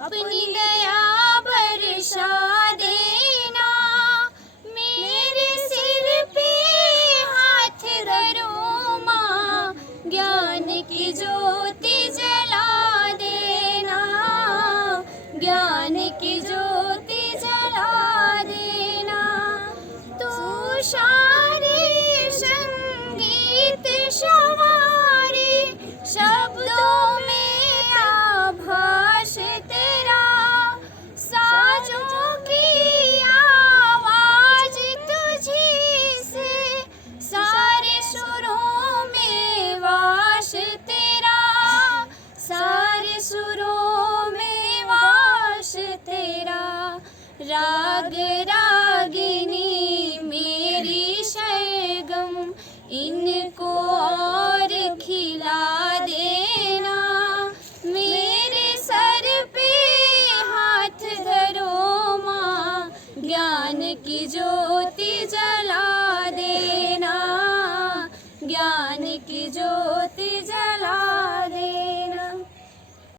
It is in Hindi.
अपनी दया बरसा देना। मेरे सिर पे हाथ धरो माँ, ज्ञान की ज्योति जला देना, ज्ञान की ज्योति जला देना। तू शारे संगीत संवारे, शब्दों में आभास तेरा, साजों की आवाज तुझी से, सारे सुरों में वास तेरा, सारे सुरों में वास तेरा। राग रागिनी मेरी सरगम, इनको और खिला देना। मेरे सर पे हाथ धरो माँ, ज्ञान की ज्योति जला देना, ज्ञान की ज्योति